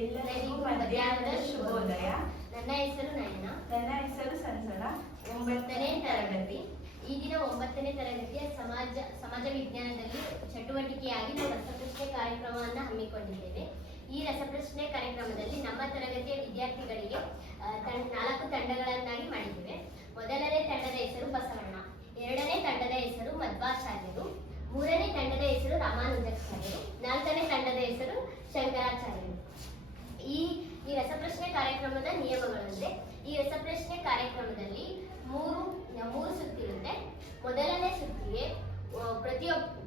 ಎಲ್ಲರಿಗೂ ಮಧ್ಯಾಹ್ನದ ಶುಭೋದಯ. ನನ್ನ ಹೆಸರು ನಯನ. ನನ್ನ ಹೆಸರು ಸಂಜನ. 9ನೇ ತರಗತಿ. ಈ ದಿನ 9ನೇ ತರಗತಿಯ ಸಮಾಜ ವಿಜ್ಞಾನದಲ್ಲಿ ಚಟುವಟಿಕೆಯಾಗಿ ನಾವು ರಸಪ್ರಶ್ನೆ ಕಾರ್ಯಕ್ರಮವನ್ನು ಹಮ್ಮಿಕೊಂಡಿದ್ದೇವೆ. ಈ ರಸಪ್ರಶ್ನೆ ಕಾರ್ಯಕ್ರಮದಲ್ಲಿ ನಮ್ಮ ತರಗತಿಯ ವಿದ್ಯಾರ್ಥಿಗಳಿಗೆ 4 ತಂಡಗಳನ್ನಾಗಿ ಮಾಡಿದ್ದೇವೆ. ಮೊದಲನೇ ತಂಡದ ಹೆಸರು ಬಸವಣ್ಣ, 2ನೇ ತಂಡದ ಹೆಸರು ಮಧ್ವಾಚಾರ್ಯರು, 3ನೇ ತಂಡದ ಹೆಸರು ರಾಮಾನುಜಾಚಾರ್ಯರು, 4ನೇ ತಂಡದ ಹೆಸರು ಶಂಕರಾಚಾರ್ಯರು. ಈ ರಸಪ್ರಶ್ನೆ ಕಾರ್ಯಕ್ರಮದ ನಿಯಮಗಳಂದ್ರೆ, ಈ ರಸಪ್ರಶ್ನೆ ಕಾರ್ಯಕ್ರಮದಲ್ಲಿ ಮೂರು ಸುತ್ತಿರುತ್ತೆ. ಮೊದಲನೇ ಸುತ್ತಿಗೆ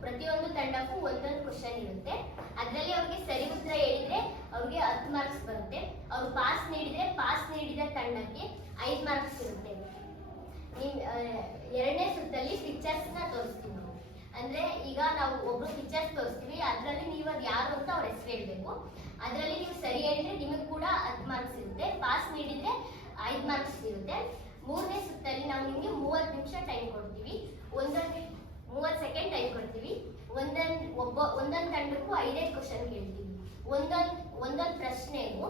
ಪ್ರತಿಯೊಂದು ತಂಡಕ್ಕೂ ಒಂದೊಂದು ಕ್ವಶನ್ ಇರುತ್ತೆ. ಅದರಲ್ಲಿ ಅವ್ರಿಗೆ ಸರಿ ಉತ್ತರ ಹೇಳಿದ್ರೆ ಅವ್ರಿಗೆ 10 ಮಾರ್ಕ್ಸ್ ಬರುತ್ತೆ. ಅವ್ರು ಪಾಸ್ ನೀಡಿದ ತಂಡಕ್ಕೆ 5 ಮಾರ್ಕ್ಸ್ ಇರುತ್ತೆ. ಎರಡನೇ ಸುತ್ತಲ್ಲಿ ಪಿಕ್ಚರ್ಸ್ ನ ತೋರಿಸ್ತೀವಿ ನಾವು. ಅಂದ್ರೆ ಈಗ ನಾವು ಒಬ್ರು ಪಿಕ್ಚರ್ಸ್ ತೋರಿಸ್ತೀವಿ, ಅದರಲ್ಲಿ ನೀವು ಅದು ಯಾರು ಅಂತ ಅವ್ರ ಹೆಸರು ಹೇಳ್ಬೇಕು. ಅದರಲ್ಲಿ ನೀವು ಸರಿ ಹೇಳಿದ್ರೆ ನಿಮಗೆ ಕೂಡ 10 ಮಾರ್ಕ್ಸ್ ಇರುತ್ತೆ. ಪಾಸ್ ನೀಡಿದ್ರೆ 5 ಮಾರ್ಕ್ಸ್ ಇರುತ್ತೆ. ಮೂರನೇ ಸುತ್ತಲ್ಲಿ ನಾವು ನಿಮಗೆ 30 ನಿಮಿಷ ಟೈಮ್ ಕೊಡ್ತೀವಿ. 30 ಸೆಕೆಂಡ್ ಟೈಮ್ ಕೊಡ್ತೀವಿ. ಒಂದೊಂದು ತಂಡಕ್ಕೂ 5 ಕ್ವಶನ್ ಕೇಳ್ತೀವಿ. ಒಂದೊಂದು ಪ್ರಶ್ನೆಗೂ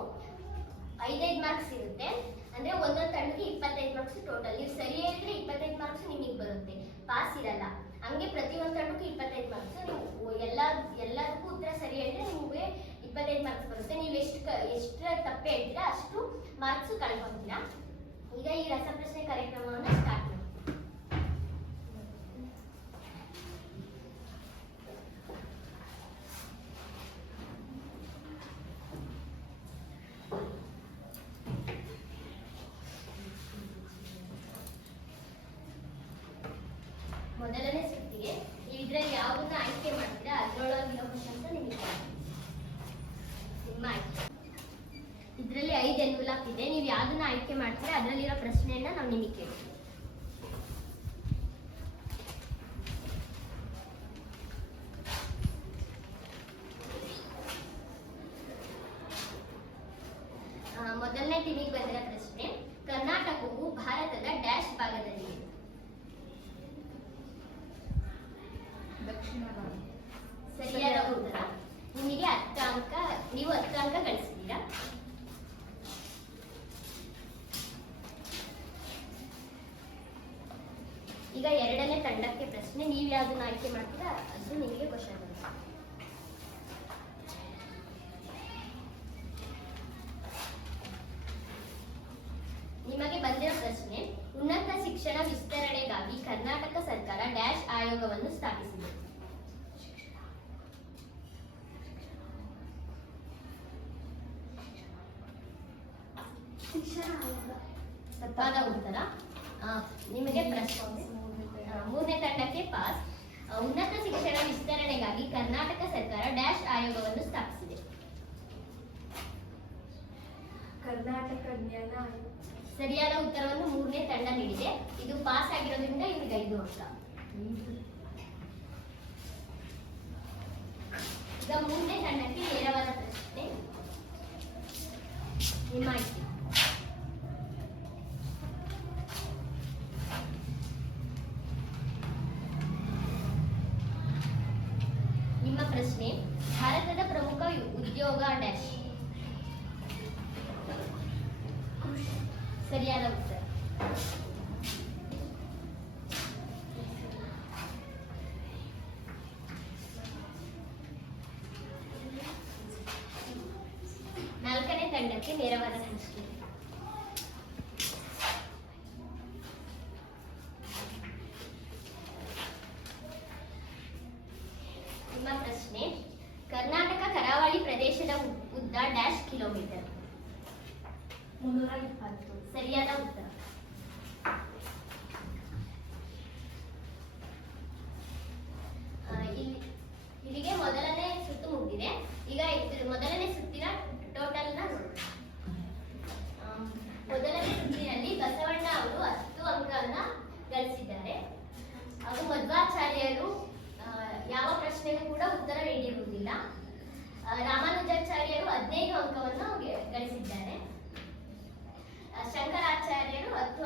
5 ಮಾರ್ಕ್ಸ್ ಇರುತ್ತೆ. ಅಂದ್ರೆ ಒಂದೊಂದು ತಂಡಕ್ಕೆ 25 ಮಾರ್ಕ್ಸ್ ಟೋಟಲ್. ನೀವು ಸರಿ ಹೇಳಿದ್ರೆ 25 ಮಾರ್ಕ್ಸ್ ನಿಮಗೆ ಬರುತ್ತೆ, ಪಾಸ್ ಇರಲ್ಲ. ಹಂಗೆ ಪ್ರತಿಯೊಂದು ತಂಡಕ್ಕೂ 25 ಮಾರ್ಕ್ಸ್. ನೀವು ಎಲ್ಲದಕ್ಕೂ ಉತ್ತರ ಸರಿ ಹೇಳಿದ್ರೆ ನಿಮಗೆ 25 ಮಾರ್ಕ್ಸ್ ಬರುತ್ತೆ. ನೀವು ಎಷ್ಟು ತಪ್ಪು ಹೇಳ್ತೀರಾ ಅಷ್ಟು ಮಾರ್ಕ್ಸ್ ಕಳ್ಕೊಂತೀರಾ. ಈಗ ಈ ರಸಪ್ರಶ್ನೆ ಕಾರ್ಯಕ್ರಮವನ್ನು ಸ್ಟಾರ್ಟ್ ಮಾಡಿ. ಮೊದಲನೇ ಸುತ್ತಿಗೆ ಇದರಲ್ಲಿ ಯಾವುದನ್ನ ಆಯ್ಕೆ ಮಾಡ್ತೀರಾ ಅದರೊಳಗಿರೋ ಕ್ವಶನ್ಸ್ ನಿಮಗೆ ನಿಮ್ಮ ಆಯ್ಕೆ. ಇದರಲ್ಲಿ 5 ಎನ್ವಲಪ್ ಇದೆ. ನೀವು ಯಾವುದನ್ನ ಆಯ್ಕೆ ಮಾಡ್ತೀರಾ ಅದರಲ್ಲಿರೋ ಪ್ರಶ್ನೆಯನ್ನ ನಾವು ನಿಮಗೆ ಕೇಳ್ತೀವಿ. ಮೊದಲನೇ ಟಿವಿಗೆ ಬಂದಿರೋ ಪ್ರಶ್ನೆ, ಕರ್ನಾಟಕವು ಭಾರತದ ಡ್ಯಾಶ್ ಭಾಗದಲ್ಲಿದೆ. ದಕ್ಷಿಣ ಭಾರತ. ಸರಿಯಾದ ಉತ್ತರ. ನಿಮಗೆ 10 ಅಂಕ, ನೀವು 10 ಅಂಕ ಗಳಿಸಿದ್ದೀರಾ. ಈಗ ಎರಡನೇ ತಂಡಕ್ಕೆ ಪ್ರಶ್ನೆ, ನೀವು ಯಾವ್ದನ್ನ ಆಯ್ಕೆ ಮಾಡ್ತೀರಾ ಅದು ನಿಮಗೆ ಕ್ವಶನ್ ಬರುತ್ತೆ. ನಿಮಗೆ ಬಂದಿರೋ ಪ್ರಶ್ನೆ, ಉನ್ನತ ಶಿಕ್ಷಣ ವಿಸ್ತರಣೆಗಾಗಿ ಕರ್ನಾಟಕ ಸರ್ಕಾರ ಡ್ಯಾಶ್ ಆಯೋಗವನ್ನು ಸ್ಥಾಪಿಸಿದೆ. ಶಿಕ್ಷಣ ಆಯೋಗ. ತಪ್ಪಾದ ಉತ್ತರ. ನಿಮಗೆ ಪ್ರಶ್ನೆ, 3ನೇ ತಂಡಕ್ಕೆ ಪಾಸ್. ಉನ್ನತ ಶಿಕ್ಷಣ ವಿಸ್ತರಣೆಗಾಗಿ ಕರ್ನಾಟಕ ಸರ್ಕಾರ ಡ್ಯಾಶ್ ಆಯೋಗವನ್ನು ಸ್ಥಾಪಿಸಿದೆ. ಕರ್ನಾಟಕ ಜ್ಞಾನ ಆಯೋಗ. ಸರಿಯಾದ ಉತ್ತರವನ್ನು 3ನೇ ತಂಡ ನೀಡಿದೆ. ಇದು ಪಾಸ್ ಆಗಿರೋದ್ರಿಂದ ಇವ್ರಿಗೆ 5 ಅಂಕ. ಈಗ 3ನೇ ತಂಡಕ್ಕೆ ನೇರವಾದ ಪ್ರಶ್ನೆ, ನಿಮ್ಮ ಆಯ್ಕೆ. ನಿಮ್ಮ ಪ್ರಶ್ನೆ, ಭಾರತದ ಪ್ರಮುಖ ಉದ್ಯೋಗ ಡ್ಯಾಶ್. ಸರಿಯಾದ ಉತ್ತರ. ನಾಲ್ಕನೇ ತಂಡಕ್ಕೆ ನೇರವಾದ ಪ್ರಶ್ನೆ, ನಿಮ್ಮ ಪ್ರಶ್ನೆ, ಕರ್ನಾಟಕ ಕರಾವಳಿ ಪ್ರದೇಶದ ಉದ್ದ ಡ್ಯಾಶ್ ಕಿಲೋಮೀಟರ್. 320. ಸರಿಯಾದ ಉತ್ತರ. ಇಲ್ಲಿಗೆ ಮೊದಲನೇ ಸುತ್ತು ಮುಗಿದಿದೆ. ಈಗ ಮೊದಲನೇ ಸುತ್ತಿನ ಟೋಟಲ್ ನ ನೋಡೋಣ. ಮೊದಲನೇ ಸುತ್ತಿನಲ್ಲಿ ಬಸವಣ್ಣ ಅವರು 10 ಅಂಕವನ್ನ ಗಳಿಸಿದ್ದಾರೆ. ಅವರು ಮಧ್ವಾಚಾರ್ಯರು ಯಾವ ಪ್ರಶ್ನೆಗೂ ಕೂಡ ಉತ್ತರ ನೀಡಿರುವುದಿಲ್ಲ. ರಾಮಾನುಜಾಚಾರ್ಯರು 15 ಅಂಕವನ್ನು ಗಳಿಸಿದ್ದಾರೆ. ಶಂಕರಾಚಾರ್ಯರು 10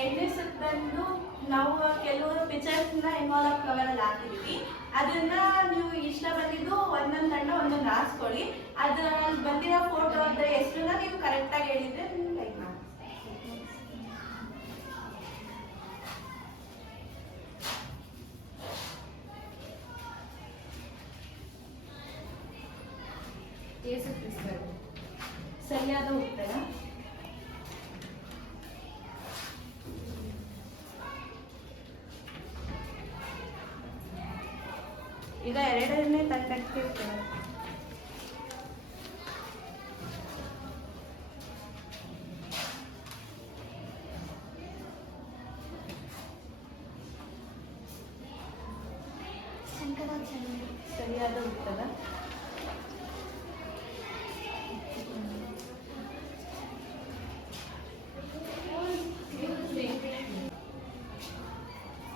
ಎರಡನೇ ಸುತ್ತ ಬಂದು ನಾವು ಕೆಲವರು ಪಿಕ್ಚರ್ಸ್ನ ಇನ್ವಾಲ್ವ್ ಕವರಲ್ಲಿ ಹಾಕಿದ್ವಿ. ಅದನ್ನ ನೀವು ಇಷ್ಟ ಬಂದಿದ್ದು ಒಂದೊಂದು ತಂಡ ಒಂದೊಂದು ಹಾಕ್ಸ್ಕೊಳ್ಳಿ. ಅದ್ರಲ್ಲಿ ಬಂದಿರೋ ಫೋಟೋ ಅದ್ರ ಹೆಸರನ್ನ ನೀವು ಕರೆಕ್ಟಾಗಿ ಹೇಳಿದ್ರೆ ಲೈಕ್ ಮಾಡಿ. ಯೇಸು ಕ್ರಿಸ್ತರು. ಸರಿಯಾದ ಉತ್ತರ. ಈಗ ಎರಡನೇ ತಂಡಕ್ಕೆ ಸರಿಯಾದ ಉತ್ತರ.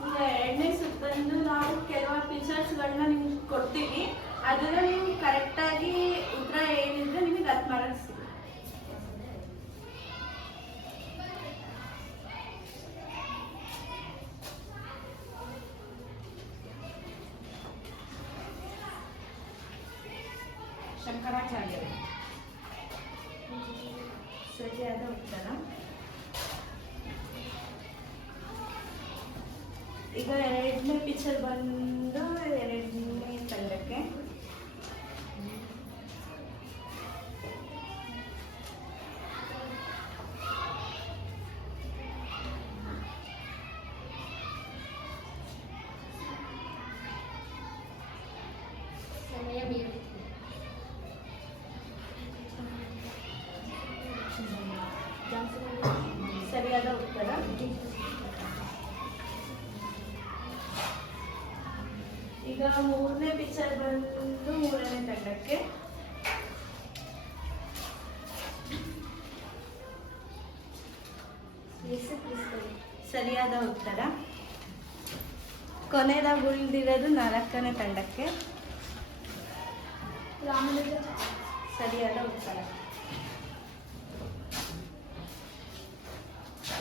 ಈಗ ಎರಡನೇ ಸುತ್ತಂದು ನಾವು ಕೆಲವು ಪಿಕ್ಚರ್ಸ್ಗಳನ್ನ ನಿಮ್ಗೆ ಕೊಡ್ತೀವಿ. ಅದನ್ನ ನೀವು ಕರೆಕ್ಟಾಗಿ ಉತ್ತರ ಹೇಳಿದ್ರೆ ನಿಮಗೆ 10 ಮಾರ್ಕ್ಸ್ ಸಿಗುತ್ತೆ. ಶಂಕರಾಚಾರ್ಯರು. ಸರಿಯಾದ ಉತ್ತರ. ಈಗ ಎರಡನೇ ಪಿಕ್ಚರ್ ಬಂದು ಎರಡನೇ ತಂಡಕ್ಕೆ ಸಮಯ ಮೀರುತ್ತಿದೆ. ಸರಿಯಾದ ಉತ್ತರ. ಈಗ ಮೂರನೇ ಪಿಕ್ಚರ್ ಬಂದು ಮೂರನೇ ತಂಡಕ್ಕೆ ಸರಿಯಾದ ಉತ್ತರ. ಕೊನೆಯದಾಗಿ ಉಳಿದಿರೋದು 4ನೇ ತಂಡಕ್ಕೆ ಸರಿಯಾದ ಉತ್ತರ.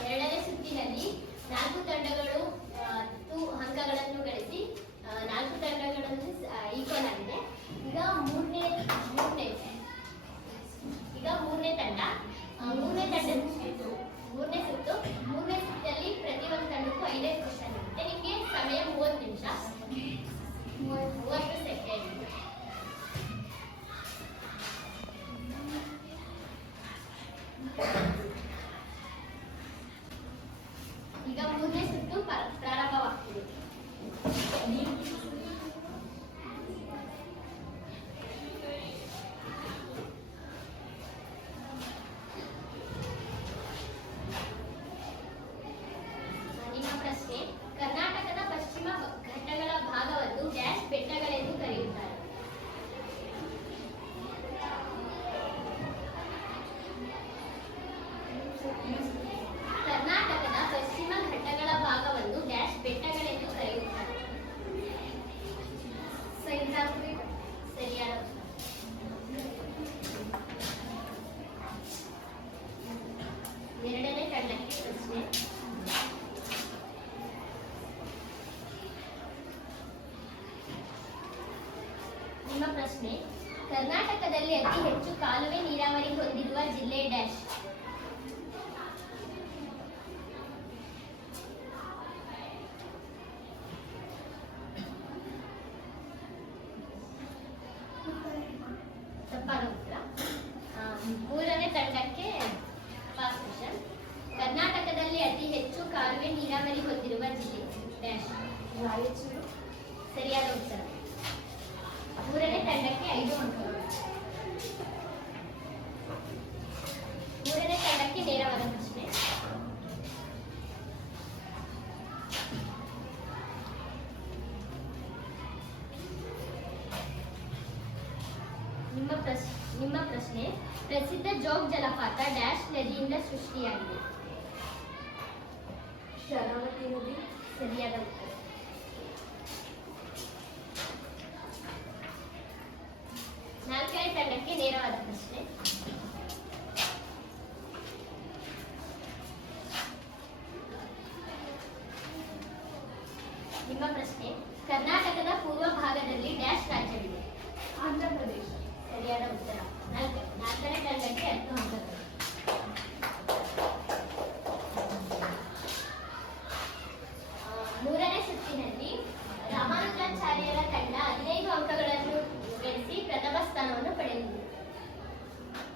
ಎರಡನೇ ಸುತ್ತಿನಲ್ಲಿ 4 ತಂಡಗಳು 10 ಅಂಕಗಳನ್ನು ಗಳಿಸಿ 4 ತಂಡಗಳನ್ನು ಈಕ್ವಲ್ ಆಗಿದೆ. ಈಗ ಮೂರನೇ ತಂಡ ಮೂರನೇ ಸುತ್ತಲ್ಲಿ ಪ್ರತಿಯೊಂದು ತಂಡಕ್ಕೂ 5 ಕ್ವಶನ್ ಇರುತ್ತೆ. ನಿಮಗೆ ಸಮಯ 30 ನಿಮಿಷ 30 ಸೆಕೆಂಡ್. ಈಗ ಮೂರನೇ ಸುತ್ತು ಪ್ರಾರಂಭವಾಗ್ತಿದೆ. ನಿಮ್ಮ ಪ್ರಶ್ನೆ: ಕರ್ನಾಟಕದ ಪಶ್ಚಿಮ ಘಟ್ಟಗಳ ಭಾಗವನ್ನು ಡ್ಯಾಶ್ ಬೆಟ್ಟಗಳೆಂದು ಕರೆಯುತ್ತಾರೆ. ಕರ್ನಾಟಕದ ಪಶ್ಚಿಮ ಘಟ್ಟಗಳ ಭಾಗವನ್ನು ಡ್ಯಾಶ್ ಬೆಟ್ಟಗಳೆಂದು ಕರೆಯುತ್ತಾರೆ. ಸರಿಯಾದ ಉತ್ತರ. ಎರಡನೇ ತಂಡಕ್ಕೆ ಪ್ರಶ್ನೆ: ನಿಮ್ಮ ಪ್ರಶ್ನೆ: ಕರ್ನಾಟಕದಲ್ಲಿ ಅತಿ ಹೆಚ್ಚು ಕಾಲುವೆ ನೀರಾವರಿ ಹೊಂದಿರುವ ಜಿಲ್ಲೆ ಡ್ಯಾಶ್. ತಪ್ಪಾದ ಉತ್ತರ. ಮೂರನೇ ತಂಡಕ್ಕೆ ಫಾಸ್ಟ್ ಕ್ವೆಶ್ಚನ್. ಕರ್ನಾಟಕದಲ್ಲಿ ಅತಿ ಹೆಚ್ಚು ಕಾಲುವೆ ನೀರಾವರಿ ಹೊಂದಿರುವ ಜಿಲ್ಲೆ ಡ್ಯಾಶ್. ಸರಿಯಾದ ಉತ್ತರ. ಮೂರನೇ ತಂಡಕ್ಕೆ 5 ಅಂಕಗಳು. ಮೂರನೇ ತಂಡಕ್ಕೆ ನೇರವಾದ ಪ್ರಶ್ನೆ: ನಿಮ್ಮ ಪ್ರಶ್ನೆ: ಪ್ರಸಿದ್ಧ ಜೋಗ್ ಜಲಪಾತ ಡ್ಯಾಶ್ ನದಿಯಿಂದ ಸೃಷ್ಟಿಯಾಗಿದೆ. ಶರಾವತಿ ನದಿ. ಸರಿಯಾದ ಉತ್ತರ. ನಾಲ್ಕನೇ ತಂಡಕ್ಕೆ ನೇರವಾದ ಪ್ರಶ್ನೆ: ನಾಲ್ಕನೇ ತಂಡಕ್ಕೆ 10 ಅಂಕಗಳು. ಮೂರನೇ ಸುತ್ತಿನಲ್ಲಿ ರಾಮಾನುಜಾಚಾರ್ಯರ ತಂಡ 15 ಅಂಕಗಳನ್ನು ಗಳಿಸಿ ಪ್ರಥಮ ಸ್ಥಾನವನ್ನು ಪಡೆದಿದೆ.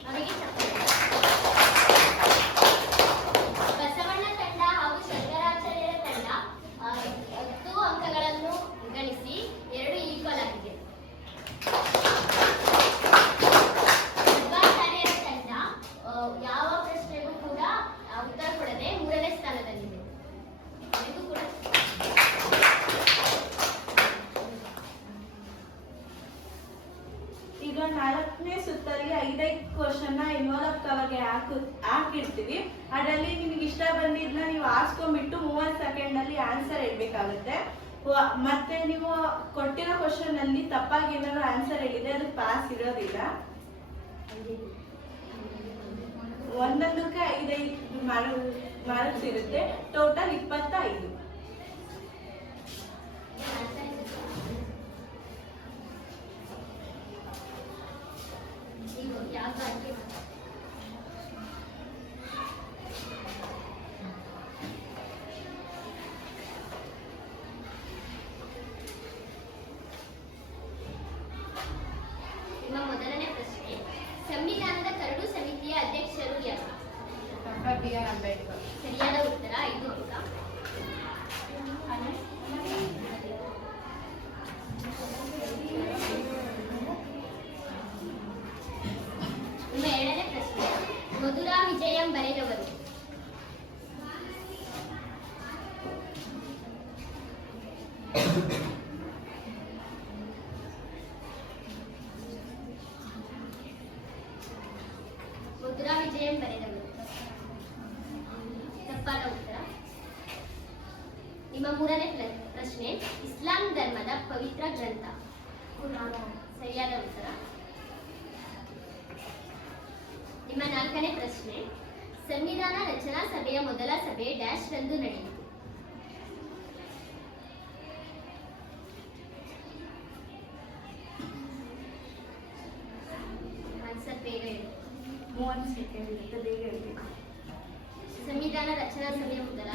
ಅವರಿಗೆ ಚಪ್ಪಾಳೆ. ಬಸವಣ್ಣ ತಂಡ ಹಾಗೂ ಶಂಕರಾಚಾರ್ಯರ ತಂಡ 10 ಅಂಕಗಳನ್ನು ಗಳಿಸಿ 2 ಈಕ್ವಲ್ ಆಗಿದೆ. ಮಧ್ವಾಚಾರ್ಯರ ತಂಡ ಯಾವ ಪ್ರಶ್ನೆಗೂ ಕೂಡ ಉತ್ತರ ಕೊಡದೆ 3ನೇ ಸ್ಥಾನದಲ್ಲಿದೆ. ಅವರಿಗೂ ಕೂಡ ಈಗ 4ನೇ ಸುತ್ತಲ್ಲಿ 5 ಕ್ವಶನ್ ಇನ್ವಾಲ್ವ್ ಕವರ್ಗೆ ಹಾಕಿರ್ತೀವಿ. ಅದರಲ್ಲಿ ನಿಮ್ಗೆ ಇಷ್ಟ ಬಂದಿದ್ನ ನೀವು ಆರಿಸ್ಕೊಂಡ್ಬಿಟ್ಟು 30 ಸೆಕೆಂಡ್ ಅಲ್ಲಿ ಆನ್ಸರ್ ಇಡ್ಬೇಕಾಗುತ್ತೆ. ಮತ್ತೆ ನೀವು ಕೊಟ್ಟಿರೋ ಕ್ವಶನ್ ಅಲ್ಲಿ ತಪ್ಪಾಗಿ ಏನಾದ್ರು ಆನ್ಸರ್ ಹೇಳಿದ್ರೆ ಅದು ಪಾಸ್ ಇರೋದಿಲ್ಲ. ಒಂದೊಂದಕ್ಕೆ 5 ಮಾರ್ಕ್ಸ್ ಇರುತ್ತೆ. ಟೋಟಲ್ 25. ನಿಮ್ಮ ಮೊದಲನೇ ಪ್ರಶ್ನೆ, ಸಂವಿಧಾನದ ಕರಡು ಸಮಿತಿಯ ಅಧ್ಯಕ್ಷರು ಯಾರು? Doctor B R. ಅಂಬೇಡ್ಕರ್. ಸರಿಯಾದ ಉತ್ತರ 5 ಅಂಕ. ನಿಮ್ಮ 7ನೇ ಪ್ರಶ್ನೆ, ಮಧುರಾ ವಿಜಯಂ ಬರೆದವರು? ಮಧುರಾ ವಿಜಯಂ ಬರೆದವರು? ತಪ್ಪಾದ ಉತ್ತರ. ನಿಮ್ಮ 3ನೇ ಪ್ರಶ್ನೆ, ಇಸ್ಲಾಂ ಧರ್ಮದ ಪವಿತ್ರ ಗ್ರಂಥ? ಸರಿಯಾದ ಉತ್ತರ. ನಿಮ್ಮ 4ನೇ ಪ್ರಶ್ನೆ, ಸಂವಿಧಾನ ರಚನಾ ಸಭೆಯ ಮೊದಲ ಸಭೆ ಡ್ಯಾಶ್ ರಂದು ನಡೆಯಿತು? ಆನ್ಸರ್ ಬೇಗ ಹೇಳಿ. 30 ಸೆಕೆಂಡ್ ಇರುತ್ತೆ, ಬೇಗ ಹೇಳ್ಬೇಕು. ಸಂವಿಧಾನ ರಚನಾ ಸಭೆಯ ಮೊದಲ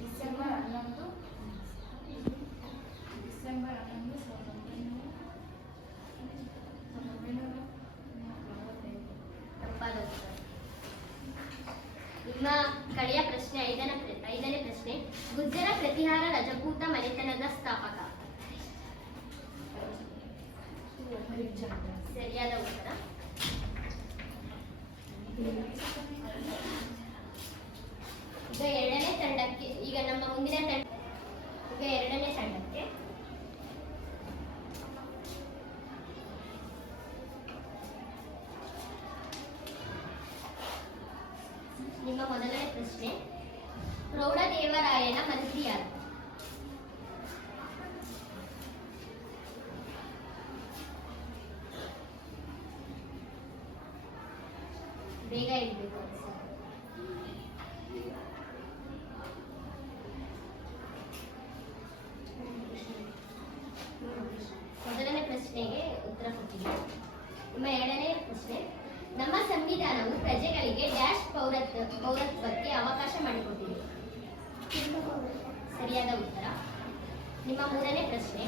ಡಿಸೆಂಬರ್ 11 ತಪ್ಪಾದ ಉತ್ತರ. ನಿಮ್ಮ ಕಡೆಯ ಪ್ರಶ್ನೆ, 5ನೇ ಪ್ರಶ್ನೆ, ಗುಜ್ಜರ ಪ್ರತಿಹಾರ ರಜಪೂತ ಮನೆತನದ ಸ್ಥಾಪಕ? ಸರಿಯಾದ ಉತ್ತರ. ಈಗ 2ನೇ ತಂಡಕ್ಕೆ, ಈಗ ನಮ್ಮ ಮುಂದಿನ ತಂಡ, ಈಗ 2ನೇ ತಂಡಕ್ಕೆ ನಿಮ್ಮ ಮೊದಲನೇ ಪ್ರಶ್ನೆ, ಪ್ರೌಢದೇವರಾಯನ ಮಂತ್ರಿ ಯಾರು? ಬೇಗ ಇರಬೇಕು. ಮೊದಲನೇ ಪ್ರಶ್ನೆಗೆ ಉತ್ತರ ಕೊಟ್ಟಿದೆ. ನಿಮ್ಮ 2ನೇ ಪ್ರಶ್ನೆ, ನಮ್ಮ ಸಂವಿಧಾನವು ಪ್ರಜೆಗಳಿಗೆ ಡ್ಯಾಶ್ ಪೌರತ್ವಕ್ಕೆ ಅವಕಾಶ ಮಾಡಿಕೊಟ್ಟಿದೆ? ಸರಿಯಾದ ಉತ್ತರ. ನಿಮ್ಮ 3ನೇ ಪ್ರಶ್ನೆ,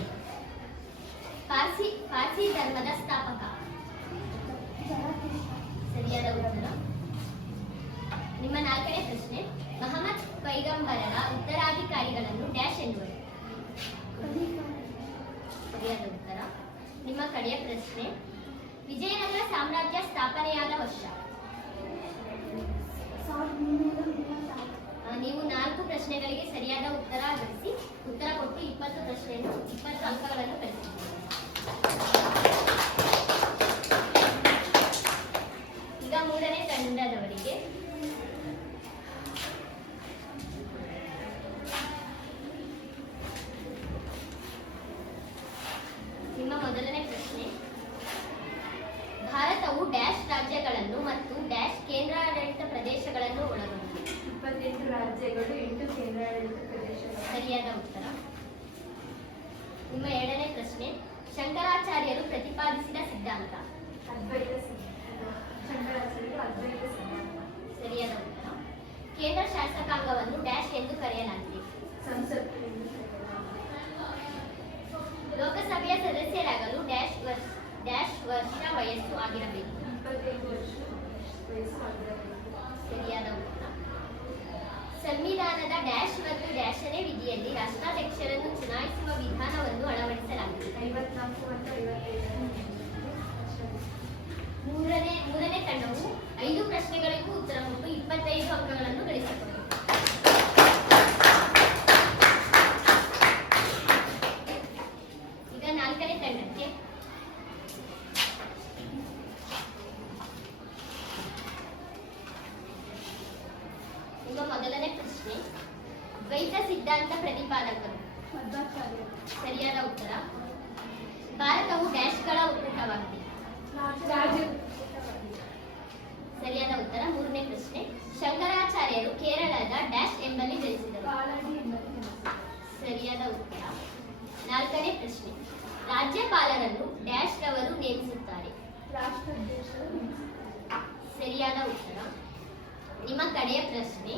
ಪಾರ್ಸಿ ಧರ್ಮದ ಸ್ಥಾಪಕ? ಸರಿಯಾದ ಉತ್ತರ. ನಿಮ್ಮ 4ನೇ ಪ್ರಶ್ನೆ, ಮಹಮ್ಮದ್ ಪೈಗಂಬರರ ಉತ್ತರಾಧಿಕಾರಿಗಳನ್ನು ಡ್ಯಾಶ್ ಎನ್ನುವರು? ಸರಿಯಾದ ಉತ್ತರ. ನಿಮ್ಮ ಕಡೆಯ ಪ್ರಶ್ನೆ, ವಿಜಯನಗರ ಸಾಮ್ರಾಜ್ಯ ಸ್ಥಾಪನೆಯಾದ ವರ್ಷ? ನೀವು 4 ಪ್ರಶ್ನೆಗಳಿಗೆ ಸರಿಯಾದ ಉತ್ತರ ಗಳಿಸಿ ಉತ್ತರ ಕೊಟ್ಟು 20 ಅಂಕಗಳನ್ನು ಗಳಿಸಿದ್ದೀರಿ. ಈಗ 3ನೇ ತಂಡದವರಿಗೆ ನಿಮ್ಮ ಮೊದಲನೇ ಪ್ರಶ್ನೆ, ಭಾರತವು ಡ್ಯಾಶ್ ರಾಜ್ಯಗಳನ್ನು ಮತ್ತು ಡ್ಯಾಶ್ ಕೇಂದ್ರಾಡಳಿತ ಪ್ರದೇಶಗಳನ್ನು ಒಳಗೊಂಡಿದೆ? 28 ರಾಜ್ಯಗಳು, 8 ಕೇಂದ್ರಾಡಳಿತ ಪ್ರದೇಶಗಳು. ಸರಿಯಾದ ಉತ್ತರ. ನಿಮ್ಮ 7ನೇ ಪ್ರಶ್ನೆ, ಶಂಕರಾಚಾರ್ಯರು ಪ್ರತಿಪಾದಿಸಿದ ಸಿದ್ಧಾಂತ? ಅದ್ವೈತ ಸಿದ್ಧಾಂತ. ಡ್ಯಾಶನೇ ವಿಧಿಯಲ್ಲಿ ರಾಷ್ಟ್ರಾಧ್ಯಕ್ಷರನ್ನು ಚುನಾಯಿಸುವ ವಿಧಾನವನ್ನು ಅಳವಡಿಸಲಾಗಿದೆ. 54 ಮತ್ತು 55. ಮೂರನೇ ತಂಡವು 5 ಪ್ರಶ್ನೆಗಳಿಗೂ ಉತ್ತರ ಕೊಟ್ಟು 25 ಅಂಕಗಳನ್ನು ಗಳಿಸಬಹುದು. ಈಗ 4ನೇ ತಂಡಕ್ಕೆ ಈಗ ಮೊದಲನೇ ಪ್ರಶ್ನೆ. ದ್ವೈತ ಸಿದ್ಧಾಂತ ಪ್ರತಿಪಾದಕರು. ಸರಿಯಾದ ಉತ್ತರ. ಭಾರತವು ಡ್ಯಾಶ್ಗಳ ಒಕ್ಕೂಟವಾಗಿದೆ. ಸರಿಯಾದ ಉತ್ತರ. 3ನೇ ಪ್ರಶ್ನೆ. ಶಂಕರಾಚಾರ್ಯರು ಕೇರಳದ ಡ್ಯಾಶ್ ಎಂಬಲ್ಲಿ ಜನಿಸಿದರು. ಸರಿಯಾದ ಉತ್ತರ. 4ನೇ ಪ್ರಶ್ನೆ. ರಾಜ್ಯಪಾಲರನ್ನು ಡ್ಯಾಶ್ ರವರು ನೇಮಿಸುತ್ತಾರೆ. ಸರಿಯಾದ ಉತ್ತರ. ನಿಮ್ಮ ಕಡೆಯ ಪ್ರಶ್ನೆ.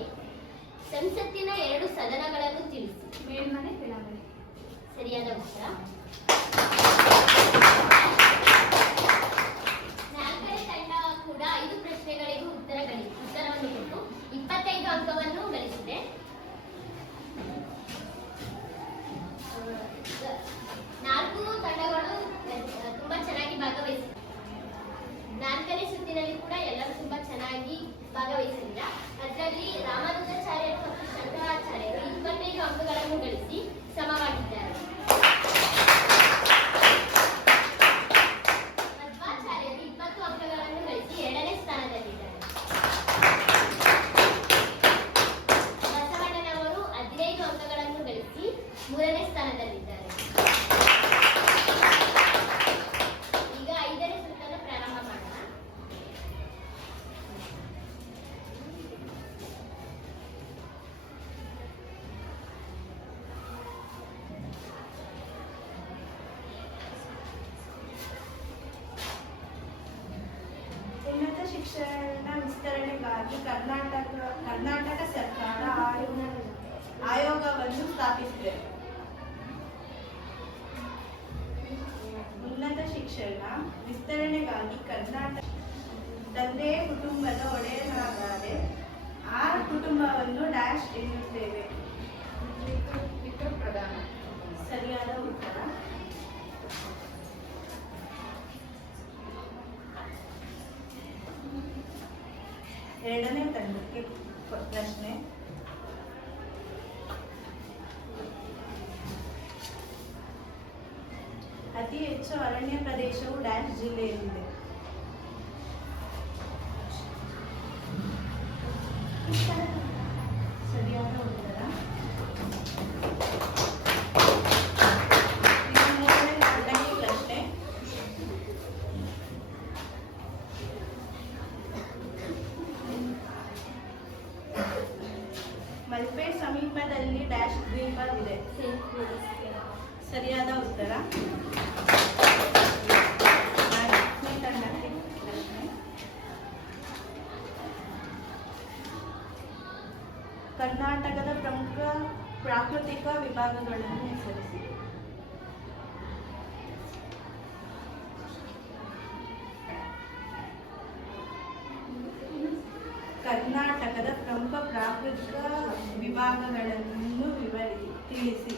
ಸಂಸತ್ತಿನ 2 ಸದನಗಳನ್ನು ತಿಳಿಸಿ. ಮೇಲ್ಮನೆ ಕೆಳಮನೆ. ಸರಿಯಾದ ಉತ್ತರ. 4ನೇ ತಂಡ ಕೂಡ 5 ಪ್ರಶ್ನೆಗಳಿಗೂ ಉತ್ತರವನ್ನು ಕೊಟ್ಟು 25 ಅಂಕವನ್ನು ಗಳಿಸಿದೆ. 4 ತಂಡಗಳು ತುಂಬಾ ಚೆನ್ನಾಗಿ ಭಾಗವಹಿಸಿದೆ. 4ನೇ ಸುತ್ತಿನಲ್ಲಿ ಕೂಡ ಎಲ್ಲರೂ ತುಂಬಾ ಚೆನ್ನಾಗಿ ಭಾಗವಹಿಸಿಲ್ಲ. ಅದರಲ್ಲಿ ರಾಮಾನುಜಾಚಾರ್ಯರು ಮತ್ತು ಶಂಕರಾಚಾರ್ಯರು 25 ಅಂಕಗಳನ್ನು ಗಳಿಸಿ ಸಮವಾಗಿದ್ದಾರೆ. ಮಧ್ವಾಚಾರ್ಯರು 20 ಅಂಕಗಳನ್ನು ಗಳಿಸಿ 2ನೇ ಸ್ಥಾನದಲ್ಲಿದ್ದಾರೆ. ಬಸವಣ್ಣನವರು 15 ಅಂಕಗಳನ್ನು ಗಳಿಸಿ 3ನೇ ಸ್ಥಾನದಲ್ಲಿದ್ದಾರೆ. ಈಗ 5ನೇ ಸುತ್ತನ್ನು ಪ್ರಾರಂಭ ಮಾಡೋಣ. ಉನ್ನತ ಶಿಕ್ಷಣ ವಿಸ್ತರಣೆಗಾಗಿ ಕರ್ನಾಟಕ ಸರ್ಕಾರ ಆಯೋಗವನ್ನು ಸ್ಥಾಪಿಸಿದೆ. ಉನ್ನತ ಶಿಕ್ಷಣ ವಿಸ್ತರಣೆಗಾಗಿ ಕರ್ನಾಟಕ ತಂದೆಯ ಕುಟುಂಬದ ಒಡೆಯನಾದರೆ ಆ ಕುಟುಂಬವನ್ನು ಡ್ಯಾಶ್ ಎನ್ನುತ್ತೇವೆ. ಪ್ರಧಾನ. ಸರಿಯಾದ ಉತ್ತರ. ಎರಡನೇ ತಂಡಕ್ಕೆ ಪ್ರಶ್ನೆ. ಅತಿ ಹೆಚ್ಚು ಅರಣ್ಯ ಪ್ರದೇಶವು ಡ್ಯಾಶ್ ಜಿಲ್ಲೆಯಲ್ಲಿದೆ. ಸರಿಯಾದ ಉತ್ತರ. ಈಗ 3ನೇ ತಂಡಕ್ಕೆ ಪ್ರಶ್ನೆ. ಮಲ್ಪೆ ಸಮೀಪದಲ್ಲಿ ಡ್ಯಾಶ್ ದ್ವೀಪವಿದೆ. ಸರಿಯಾದ ಉತ್ತರ. 4ನೇ ತಂಡಕ್ಕೆ ಪ್ರಶ್ನೆ. ಕರ್ನಾಟಕದ ಪ್ರಮುಖ ಪ್ರಾಕೃತಿಕ ವಿಭಾಗಗಳನ್ನು ಹೆಸರಿಸಿ. ಕರ್ನಾಟಕದ ಪ್ರಮುಖ ಪ್ರಾಕೃತಿಕ ವಿಭಾಗಗಳನ್ನು ತಿಳಿಸಿ.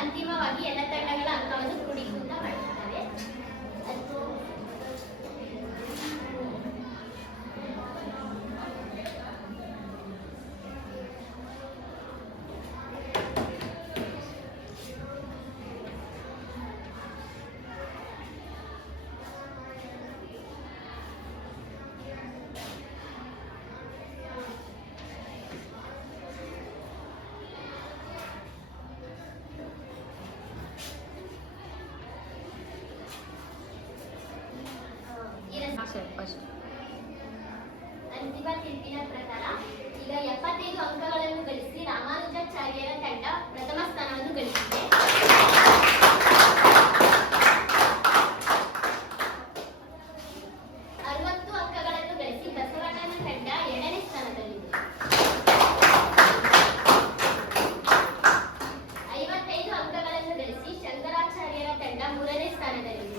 ಅಂತಿಮವಾಗಿ ಎಲ್ಲ ತಂಡಗಳ ಅಂಕವನ್ನು ಕ್ರೋಢೀಕೃತ ಮಾಡುತ್ತವೆ. ಅದು ಅಂತಿಮ ತೀರ್ಪಿನ ಪ್ರಕಾರ ಈಗ 75 ಅಂಕಗಳನ್ನು ಗಳಿಸಿ ರಾಮಾನುಜಾಚಾರ್ಯರ ತಂಡ ಪ್ರಥಮ ಸ್ಥಾನವನ್ನು ಗಳಿಸಿದೆ. 60 ಅಂಕಗಳನ್ನು ಗಳಿಸಿ ಬಸವಣ್ಣನ ತಂಡ 2ನೇ ಸ್ಥಾನದಲ್ಲಿದೆ. 55 ಅಂಕಗಳನ್ನು ಗಳಿಸಿ ಶಂಕರಾಚಾರ್ಯರ ತಂಡ 3ನೇ ಸ್ಥಾನದಲ್ಲಿದೆ.